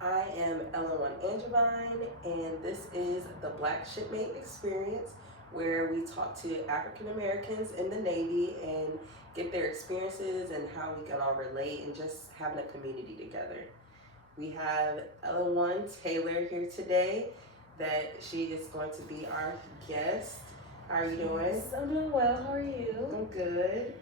I am Ellen Angevine, and this is the Black Shipmate experience, where we talk to African Americans in the Navy and get their experiences and how we can all relate and just having a community together. We have Ellen Taylor here today, that she is going to be our guest. How are you doing? I'm doing well. How are you? I'm good.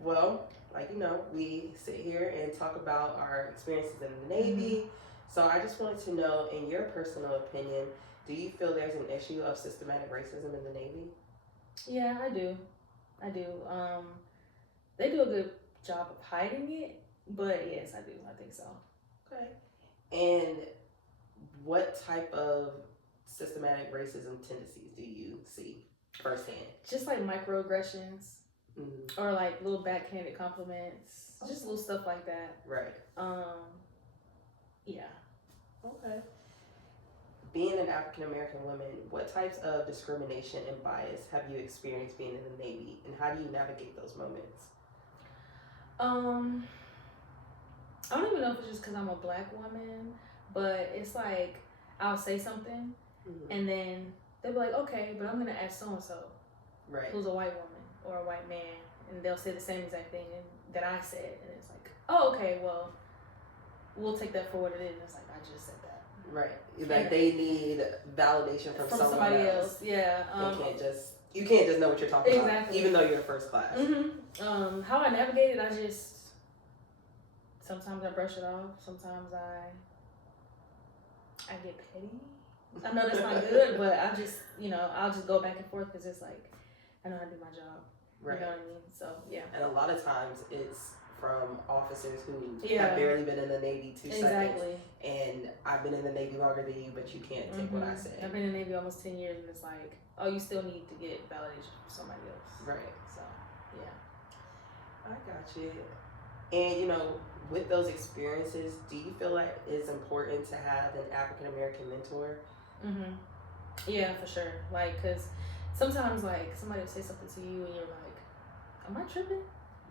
Well, like we sit here and talk about our experiences in the Navy. So I just wanted to know, in your personal opinion, do you feel there's an issue of systematic racism in the Navy? Yeah, I do. They do a good job of hiding it, but yes, I do. I think so. Okay. And what type of systematic racism tendencies do you see firsthand? Just like microaggressions, or like little backhanded compliments, just little stuff like that. Right. Yeah. Okay. Being an African American woman, what types of discrimination and bias have you experienced being in the Navy, and how do you navigate those moments? I don't even know if it's just because I'm a black woman, but it's like I'll say something, and then they'll be like, okay, but I'm gonna ask so and so, right, who's a white woman or a white man, and they'll say the same exact thing that I said, and it's like, oh, okay, well, we'll take that for what it is. And it's like, I just said that. Right. Like they need validation from somebody else. Yeah. You can't just know what you're talking about, even though you're first class. How I navigate it, sometimes I brush it off. Sometimes I get petty. I know that's not good, but I'll just go back and forth because it's like, I know how to do my job. Right. You know what I mean? So, yeah. And a lot of times it's from officers who have barely been in the Navy 2 seconds. And I've been in the Navy longer than you, but you can't take what I say. I've been in the Navy almost 10 years, and it's like, oh, you still need to get validation from somebody else. Right. So, yeah. I got you. And, with those experiences, do you feel like it's important to have an African American mentor? Yeah, for sure. Like, because sometimes, like, somebody will say something to you, and you're like, am I tripping?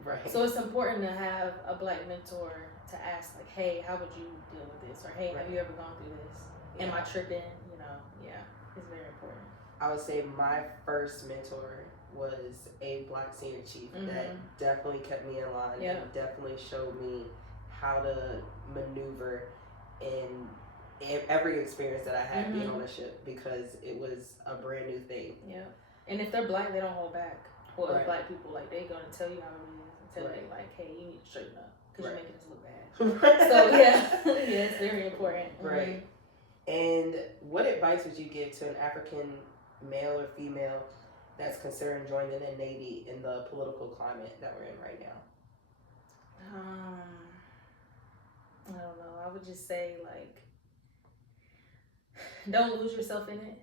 Right. So it's important to have a black mentor to ask, like, hey, how would you deal with this? Or, hey, have you ever gone through this? Am I tripping? It's very important. I would say my first mentor was a black senior chief that definitely kept me in line and definitely showed me how to maneuver in every experience that I had being on a ship, because it was a brand new thing. Yeah. And if they're black, they don't hold back. Well, black people, like, they're going to tell you how it is. Tell you, like, hey, you need to straighten up because you're making us look bad. So, yeah, it's very important. Right. And what advice would you give to an African male or female that's considering joining the Navy in the political climate that we're in right now? I don't know. I would just say, like, don't lose yourself in it.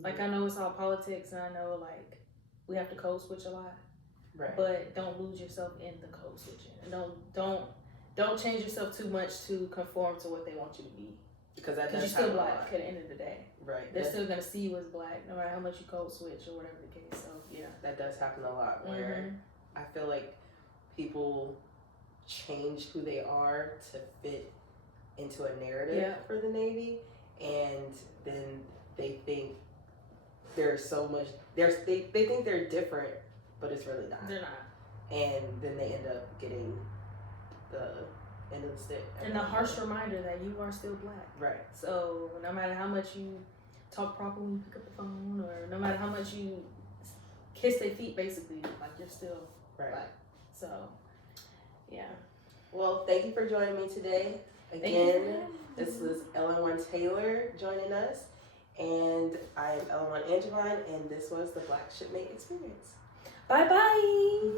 Like, I know it's all politics, and I know, like, we have to code switch a lot. Right. But don't lose yourself in the code switching. And don't change yourself too much to conform to what they want you to be. Because you're still black at the end of the day. Right. They're still gonna see you as black, no matter how much you code switch or whatever the case. So yeah. That does happen a lot, where I feel like people change who they are to fit into a narrative for the Navy, and then they think there's so much they think they're different, but it's really not. They're not. And then they end up getting the end of the stick. And the harsh reminder that you are still black. Right. So no matter how much you talk proper when you pick up the phone, or no matter how much you kiss their feet, basically, like, you're still black. So, yeah. Well, thank you for joining me today. Again, this was Ellen Taylor joining us. And I am Ellen Angevine, and this was the Black Shipmate Experience. Bye-bye.